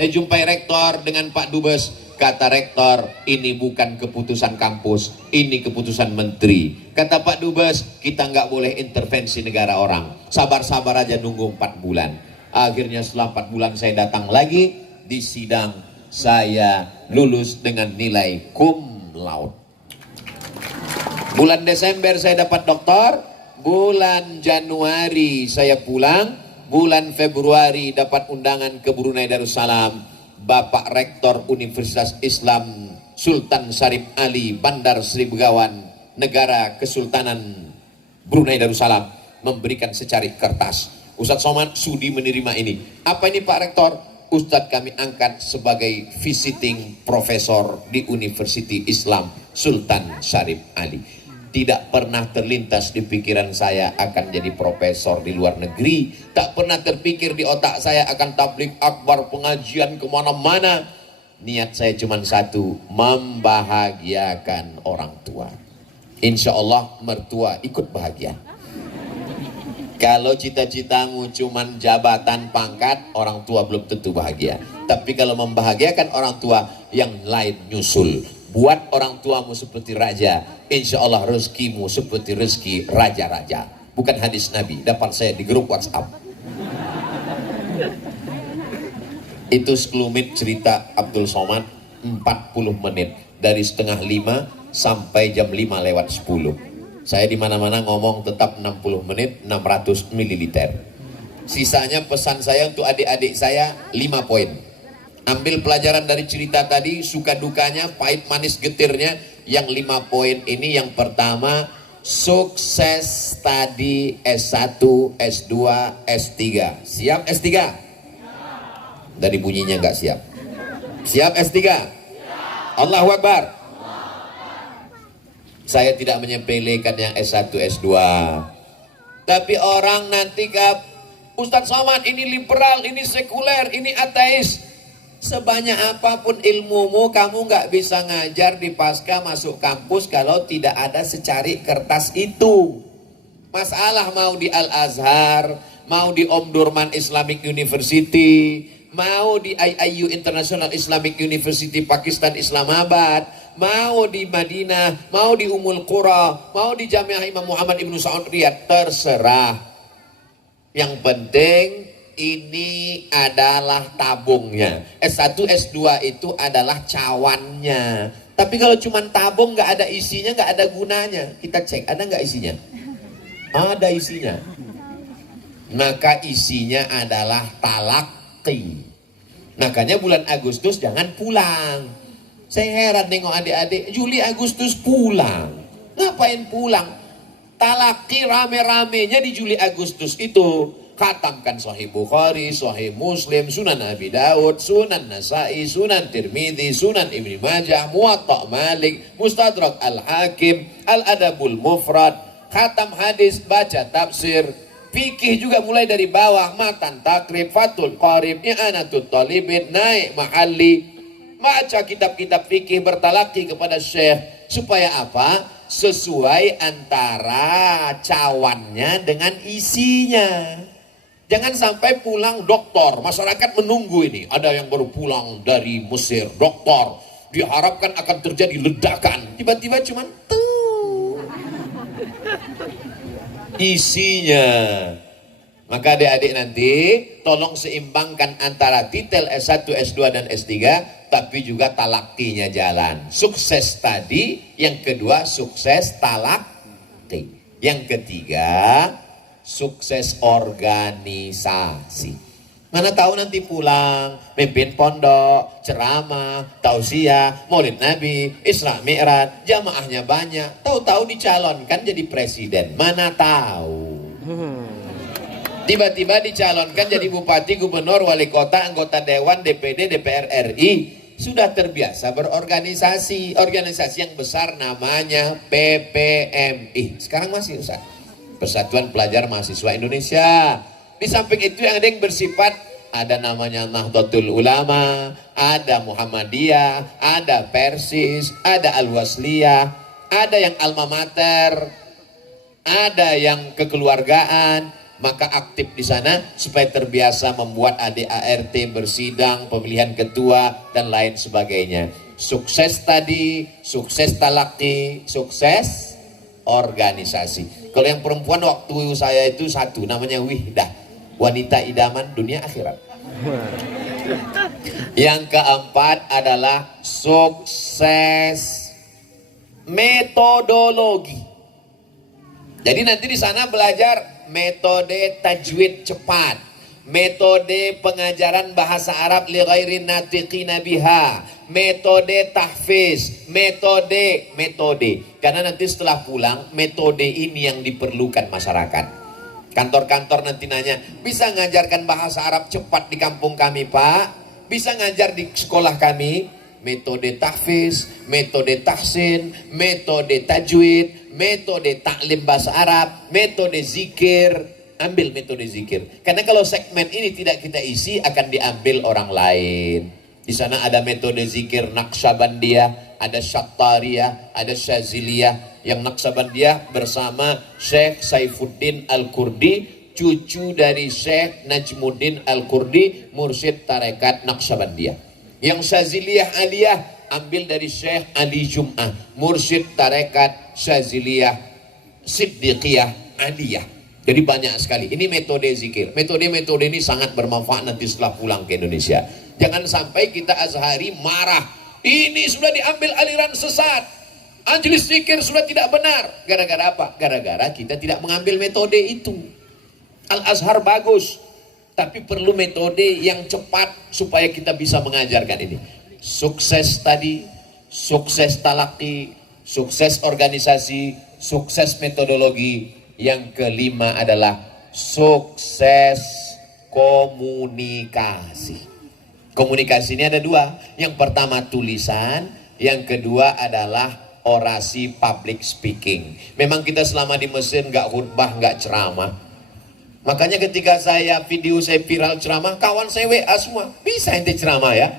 Saya jumpai rektor dengan Pak Dubes. Kata rektor, ini bukan keputusan kampus, ini keputusan menteri. Kata Pak Dubes, kita nggak boleh intervensi negara orang. Sabar-sabar aja nunggu 4 bulan. Akhirnya setelah 4 bulan saya datang lagi di sidang. Saya lulus dengan nilai cum laude. Bulan Desember saya dapat doktor. Bulan Januari saya pulang. Bulan Februari dapat undangan ke Brunei Darussalam. Bapak Rektor Universitas Islam Sultan Syarif Ali Bandar Sri Begawan, Negara Kesultanan Brunei Darussalam, memberikan secari kertas. Ustadz Somad sudi menerima ini. Apa ini Pak Rektor? Ustadz kami angkat sebagai visiting profesor di University Islam Sultan Syarif Ali. Tidak pernah terlintas di pikiran saya akan jadi profesor di luar negeri. Tak pernah terpikir di otak saya akan tabligh akbar, pengajian kemana-mana. Niat saya cuma satu, membahagiakan orang tua. Insya Allah mertua ikut bahagia. Kalau cita-citamu cuma jabatan, pangkat, orang tua belum tentu bahagia. Tapi kalau membahagiakan orang tua, yang lain nyusul. Buat orang tuamu seperti raja, insya Allah rezekimu seperti rezeki raja-raja. Bukan hadis Nabi, dapat saya di grup WhatsApp. Itu sekelumit cerita Abdul Somad, 40 menit. Dari setengah 5 sampai jam 5 lewat 10. Saya di mana-mana ngomong tetap 60 menit, 600 ml. Sisanya pesan saya untuk adik-adik saya 5 poin. Ambil pelajaran dari cerita tadi, suka dukanya, pahit manis getirnya. Yang 5 poin ini, yang pertama, sukses tadi S1, S2, S3. Siap S3? Dari bunyinya nggak siap. Siap S3? Allahu Akbar. Saya tidak menyepelekan yang S1, S2. Tapi orang nanti Ustadz Somad ini liberal, ini sekuler, ini ateis. Sebanyak apapun ilmumu, kamu nggak bisa ngajar di pasca masuk kampus kalau tidak ada secari kertas itu. Masalah mau di Al-Azhar, mau di Omdurman Islamic University, mau di IIU International Islamic University Pakistan Islamabad, mau di Madinah, mau di Ummul Qura, mau di Jamiah Imam Muhammad Ibnu Saud Riyadh, terserah. Yang penting ini adalah tabungnya. S1, S2 itu adalah cawannya. Tapi kalau cuma tabung nggak ada isinya, nggak ada gunanya. Kita cek, ada nggak isinya? Ada isinya. Maka isinya adalah talaqi. Makanya bulan Agustus jangan pulang. Saya heran nengok adik-adik, Juli Agustus pulang. Ngapain pulang? Talaqi rame-ramenya di Juli Agustus itu. Khatamkan Sahih Bukhari, Sahih Muslim, Sunan Abi Daud, Sunan Nasai, Sunan Tirmidzi, Sunan Ibnu Majah, Muwatta Malik, Mustadrak Al-Hakim, Al-Adabul Mufrad, khatam hadis, baca tafsir, fikih juga mulai dari bawah, matan takrib, fatul qarib, i'anatul talibin, naik mahalli, baca kitab-kitab fikih, bertalaki kepada syekh. Supaya apa? Sesuai antara cawannya dengan isinya. Jangan sampai pulang doktor, masyarakat menunggu ini. Ada yang baru pulang dari Mesir, doktor. Diharapkan akan terjadi ledakan. Tiba-tiba cuman tuh isinya. Maka adik-adik nanti tolong seimbangkan antara titel S1, S2 dan S3, tapi juga talakinya jalan. Sukses tadi, yang kedua sukses talaki. Yang ketiga sukses organisasi. Mana tahu nanti pulang, pimpin pondok, ceramah, tausiah, maulid Nabi, Isra Mi'raj, jamaahnya banyak. Tahu-tahu dicalonkan jadi presiden. Mana tahu. Tiba-tiba dicalonkan jadi bupati, gubernur, wali kota, anggota dewan, DPD, DPR RI. Sudah terbiasa berorganisasi. Organisasi yang besar namanya PPMI. Sekarang masih Ustaz. Persatuan Pelajar Mahasiswa Indonesia. Di samping itu yang ada yang bersifat, ada namanya Nahdlatul Ulama, ada Muhammadiyah, ada Persis, ada Al-Wasliyah, ada yang Alma Mater, ada yang kekeluargaan, maka aktif di sana supaya terbiasa membuat ADART, bersidang, pemilihan ketua dan lain sebagainya. Sukses tadi, sukses talaki, sukses organisasi. Kalau yang perempuan waktu saya itu satu, namanya Wihdah, wanita idaman dunia akhirat. Yang keempat adalah sukses metodologi. Jadi nanti di sana belajar metode tajwid cepat, metode pengajaran bahasa Arab li ghairin natiqina biha, metode tahfiz, metode. Karena nanti setelah pulang metode ini yang diperlukan masyarakat. Kantor-kantor nanti nanya, bisa ngajarkan bahasa Arab cepat di kampung kami Pak? Bisa ngajar di sekolah kami? Metode tahfiz, metode tahsin, metode tajwid, metode taklim bahasa Arab, metode zikir. Ambil metode zikir. Karena kalau segmen ini tidak kita isi akan diambil orang lain. Di sana ada metode zikir Naqsabandiyah, ada Syattariyah, ada Syaziliyah. Yang Naqsabandiyah bersama Syekh Saifuddin Al-Kurdi, cucu dari Syekh Najmuddin Al-Kurdi, mursyid tarekat Naqsabandiyah. Yang Syaziliyah Aliyah ambil dari Syekh Ali Jum'ah, mursyid tarekat Syaziliyah Siddiqiyah Aliyah. Jadi banyak sekali. Ini metode zikir. Metode-metode ini sangat bermanfaat nanti setelah pulang ke Indonesia. Jangan sampai kita Azhari marah. Ini sudah diambil aliran sesat. Majelis zikir sudah tidak benar. Gara-gara apa? Gara-gara kita tidak mengambil metode itu. Al-Azhar bagus, tapi perlu metode yang cepat supaya kita bisa mengajarkan ini. Sukses tadi, sukses talaki, sukses organisasi, sukses metodologi. Yang kelima adalah sukses komunikasi. Komunikasi ini ada dua. Yang pertama tulisan, yang kedua adalah orasi public speaking. Memang kita selama di Mesir nggak khutbah, nggak ceramah. Makanya ketika saya viral ceramah, kawan saya WA semua, bisa ente ceramah ya.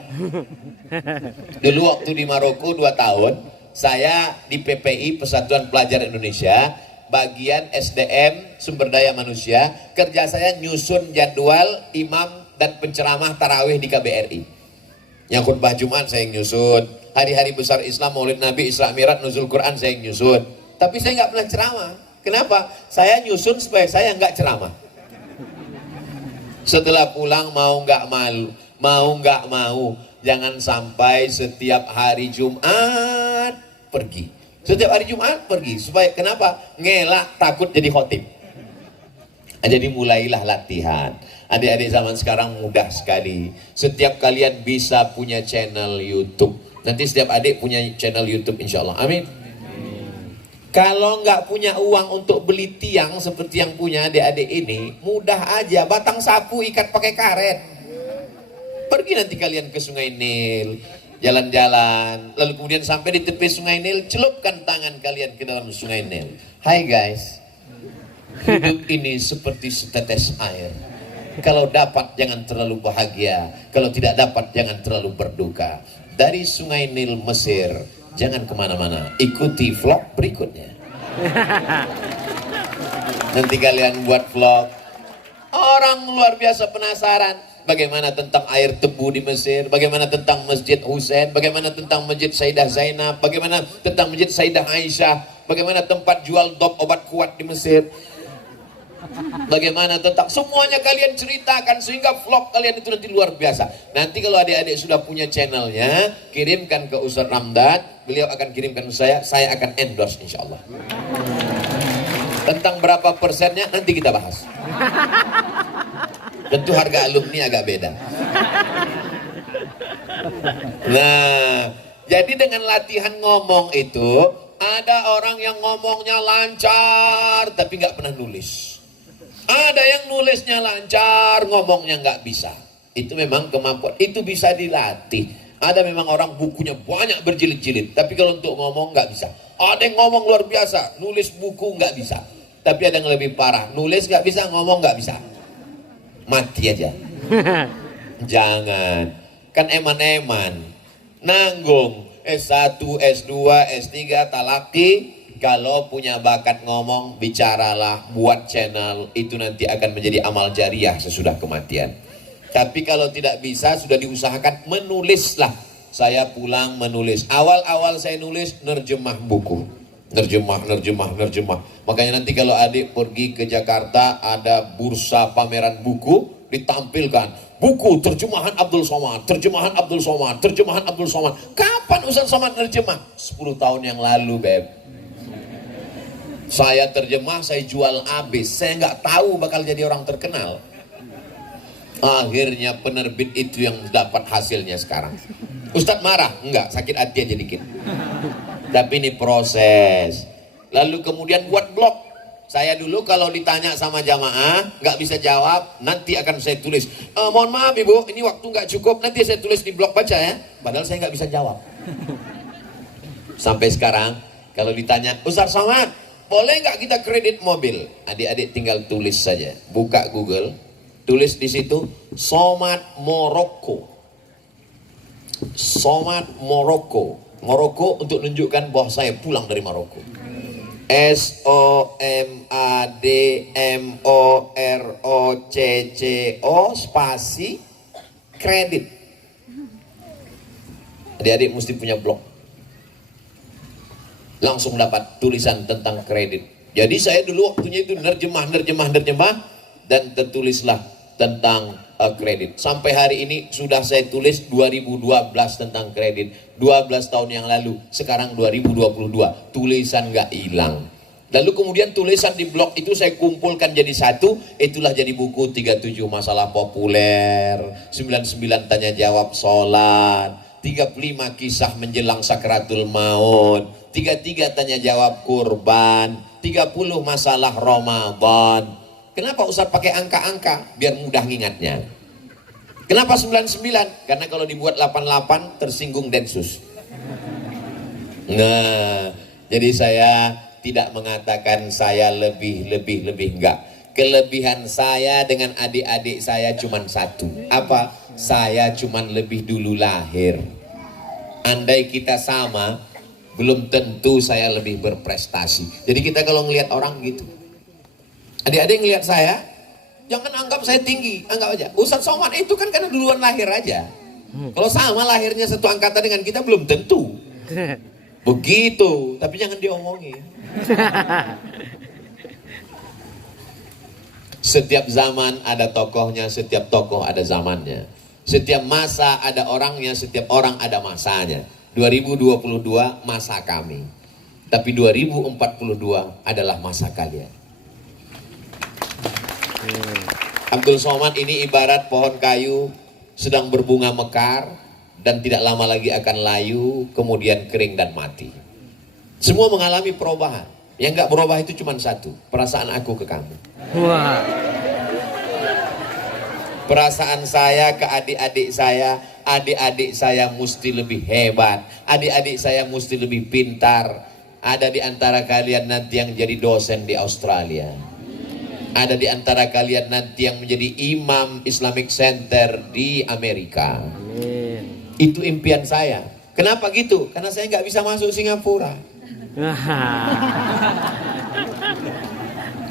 Dulu waktu di Maroko 2 tahun, saya di PPI, Persatuan Pelajar Indonesia, bagian SDM, sumber daya manusia. Kerja saya nyusun jadwal imam dan penceramah tarawih di KBRI. Yang khutbah Jumat saya yang nyusun, hari-hari besar Islam, Maulid Nabi, Isra Mi'raj, Nuzul Quran saya yang nyusun. Tapi saya nggak pernah ceramah. Kenapa? Saya nyusun supaya saya nggak ceramah. Setelah pulang mau nggak mau, jangan sampai setiap hari Jumat pergi. Setiap hari Jumat pergi. Supaya kenapa? Ngelak, takut jadi khotib. Jadi mulailah latihan. Adik-adik zaman sekarang mudah sekali. Setiap kalian bisa punya channel YouTube. Nanti setiap adik punya channel YouTube insya Allah. Amin. Kalau nggak punya uang untuk beli tiang seperti yang punya adik-adik ini, mudah aja, batang sapu ikat pakai karet. Pergi nanti kalian ke Sungai Nil, jalan-jalan, lalu kemudian sampai di tepi Sungai Nil, celupkan tangan kalian ke dalam Sungai Nil. Hai guys, hidup ini seperti setetes air. Kalau dapat jangan terlalu bahagia, kalau tidak dapat jangan terlalu berduka. Dari Sungai Nil Mesir, jangan kemana-mana, ikuti vlog berikutnya. Nanti kalian buat vlog, orang luar biasa penasaran. Bagaimana tentang air tebu di Mesir, bagaimana tentang Masjid Husain, bagaimana tentang Masjid Sayyidah Zainab, bagaimana tentang Masjid Sayyidah Aisyah, bagaimana tempat jual dop obat kuat di Mesir. Bagaimana tentang semuanya kalian ceritakan sehingga vlog kalian itu nanti luar biasa. Nanti kalau adik-adik sudah punya channelnya, kirimkan ke Ustaz Ramdan, beliau akan kirimkan ke saya akan endorse insya Allah. Tentang berapa persennya nanti kita bahas. Tentu harga alumni agak beda. Nah, jadi dengan latihan ngomong itu, ada orang yang ngomongnya lancar tapi nggak pernah nulis. Ada yang nulisnya lancar, ngomongnya nggak bisa. Itu memang kemampuan, itu bisa dilatih. Ada memang orang bukunya banyak berjilid-jilid, tapi kalau untuk ngomong nggak bisa. Ada yang ngomong luar biasa, nulis buku nggak bisa. Tapi ada yang lebih parah, nulis nggak bisa, ngomong nggak bisa. Mati aja. Jangan, kan eman-eman, nanggung S1, S2, S3, talaki, Kalau punya bakat ngomong, bicaralah, buat channel, itu nanti akan menjadi amal jariah sesudah kematian. Tapi kalau tidak bisa, sudah diusahakan, menulislah. Saya pulang menulis. Awal-awal saya nulis, nerjemah buku. Nerjemah. Makanya nanti kalau adik pergi ke Jakarta, ada bursa pameran buku, ditampilkan. Buku terjemahan Abdul Somad, terjemahan Abdul Somad, terjemahan Abdul Somad. Kapan Ustaz Somad nerjemah? 10 tahun yang lalu, Beb. Saya terjemah, saya jual habis. Saya nggak tahu bakal jadi orang terkenal. Akhirnya penerbit itu yang dapat hasilnya sekarang. Ustadz marah? Enggak, sakit hati aja dikit. Tapi ini proses. Lalu kemudian buat blog. Saya dulu kalau ditanya sama jamaah, nggak bisa jawab, nanti akan saya tulis. Mohon maaf ibu, ini waktu nggak cukup, nanti saya tulis di blog baca ya. Padahal saya nggak bisa jawab. Sampai sekarang, kalau ditanya, Ustaz Somad, boleh nggak kita kredit mobil? Adik-adik tinggal tulis saja. Buka Google, tulis di situ, Somad Morocco. Somad Morocco. Morocco untuk menunjukkan bahwa saya pulang dari Maroko. SOMADMOROCCO spasi kredit. Adik-adik mesti punya blog. Langsung dapat tulisan tentang kredit. Jadi saya dulu waktunya itu nerjemah dan tertulislah tentang kredit. Sampai hari ini sudah saya tulis 2012 tentang kredit. 12 tahun yang lalu, sekarang 2022. Tulisan nggak hilang. Lalu kemudian tulisan di blog itu saya kumpulkan jadi satu. Itulah jadi buku 37 masalah populer, 99 tanya jawab sholat, 35 kisah menjelang sakratul maut, 33 tanya jawab kurban, 30 masalah Ramadan. Kenapa Ustaz pakai angka-angka? Biar mudah ngingatnya. Kenapa 99? Karena kalau dibuat 88 tersinggung Densus. Nah, jadi saya tidak mengatakan saya lebih enggak. Kelebihan saya dengan adik-adik saya cuma satu. Apa? Saya cuma lebih dulu lahir. Andai kita sama, belum tentu saya lebih berprestasi. Jadi kita kalau ngelihat orang gitu, adik-adik ngelihat saya, jangan anggap saya tinggi, anggap aja. Ustaz Somad itu kan karena duluan lahir aja. Kalau sama lahirnya satu angkatan dengan kita belum tentu. Begitu, tapi jangan diomongin. Setiap zaman ada tokohnya, setiap tokoh ada zamannya. Setiap masa ada orangnya, setiap orang ada masanya. 2022 masa kami. Tapi 2042 adalah masa kalian. Abdul Somad ini ibarat pohon kayu sedang berbunga mekar dan tidak lama lagi akan layu, kemudian kering dan mati. Semua mengalami perubahan. Yang nggak berubah itu cuma satu, perasaan aku ke kamu. Wah. Perasaan saya ke adik-adik saya mesti lebih hebat, adik-adik saya mesti lebih pintar. Ada di antara kalian nanti yang jadi dosen di Australia. Ada di antara kalian nanti yang menjadi imam Islamic Center di Amerika. Itu impian saya. Kenapa gitu? Karena saya nggak bisa masuk Singapura.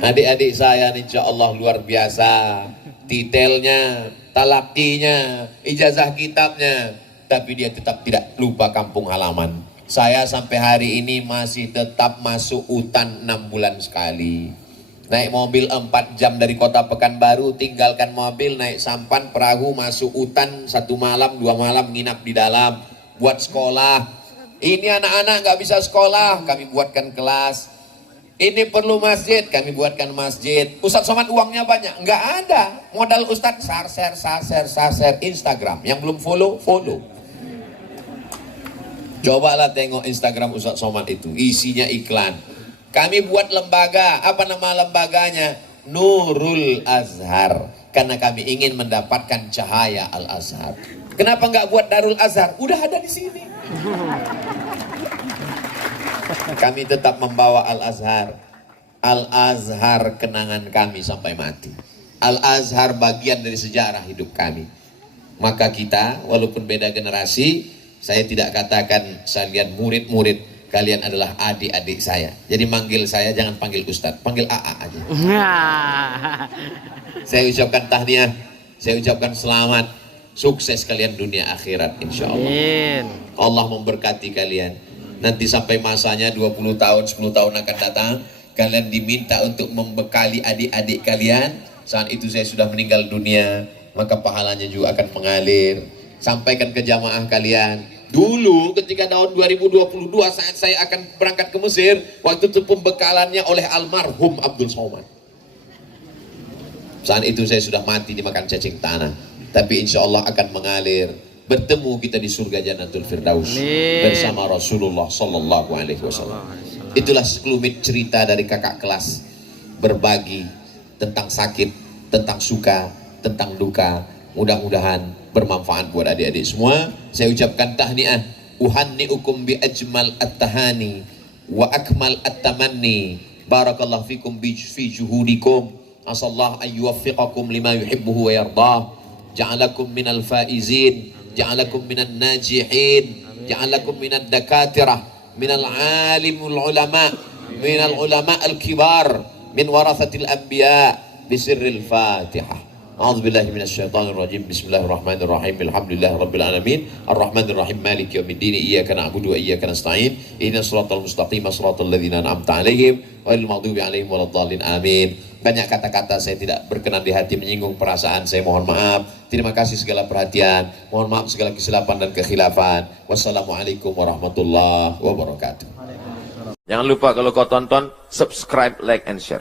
Adik-adik saya insya Allah luar biasa. Detailnya, talakinya, ijazah kitabnya. Tapi dia tetap tidak lupa kampung halaman. Saya sampai hari ini masih tetap masuk hutan 6 bulan sekali. Naik mobil 4 jam dari kota Pekanbaru, tinggalkan mobil, naik sampan, perahu, masuk hutan 1 malam, 2 malam, nginap di dalam, buat sekolah. Ini anak-anak nggak bisa sekolah, kami buatkan kelas. Ini perlu masjid, kami buatkan masjid. Ustaz Somad uangnya banyak, nggak ada. Modal Ustaz share Instagram. Yang belum follow. Cobalah tengok Instagram Ustaz Somad itu, isinya iklan. Kami buat lembaga, apa nama lembaganya? Nurul Azhar. Karena kami ingin mendapatkan cahaya Al-Azhar. Kenapa nggak buat Darul Azhar? Udah ada di sini. Kami tetap membawa Al-Azhar. Al-Azhar kenangan kami sampai mati. Al-Azhar bagian dari sejarah hidup kami. Maka kita, walaupun beda generasi, saya tidak katakan kalian murid-murid. Kalian adalah adik-adik saya. Jadi manggil saya jangan panggil Ustadz, panggil AA aja. Saya ucapkan tahniah, saya ucapkan selamat, sukses kalian dunia akhirat insya Allah. Allah memberkati kalian. Nanti sampai masanya 20 tahun, 10 tahun akan datang, kalian diminta untuk membekali adik-adik kalian. Saat itu saya sudah meninggal dunia, maka pahalanya juga akan mengalir. Sampaikan ke jamaah kalian. Dulu ketika tahun 2022 saat saya akan berangkat ke Mesir, waktu itu pembekalannya oleh almarhum Abdul Somad. Saat itu saya sudah mati dimakan cacing tanah, tapi insya Allah akan mengalir. Bertemu kita di surga Jannatul Firdaus bersama Rasulullah Sallallahu Alaihi Wasallam. Itulah sekelumit cerita dari kakak kelas, berbagi tentang sakit, tentang suka, tentang duka. Mudah-mudahan bermanfaat buat adik-adik semua. Saya ucapkan tahniah, uhanni'ukum bi ajmal at-tahani wa akmal at-tamanni. Barakallahu fikum fi juhudikum. Asallahu an yuwaffiqakum lima yuhibbuhu wa yardah. Ja'alakum minal faizin, ja'alakum minan najihin, ja'alakum minad dakatirah, minal alimul ulama, minal ulama al-kibar, min warathatil anbiya, bisirril Fatihah. أعوذ بالله من الشيطان الرجيم بسم الله الرحمن الرحيم الحمد لله رب العالمين الرحمن الرحيم مالك يوم الدين إياك نعبد وإياك نستعين اهدنا الصراط المستقيم صراط الذين أنعمت عليهم غير المغضوب عليهم ولا الضالين آمين. Banyak kata-kata saya tidak berkenan di hati, menyinggung perasaan, saya mohon maaf. Terima kasih segala perhatian, mohon maaf segala kesilapan dan kekhilafan. Wassalamualaikum warahmatullahi wabarakatuh. Jangan lupa kalau kau tonton, subscribe, like, and share.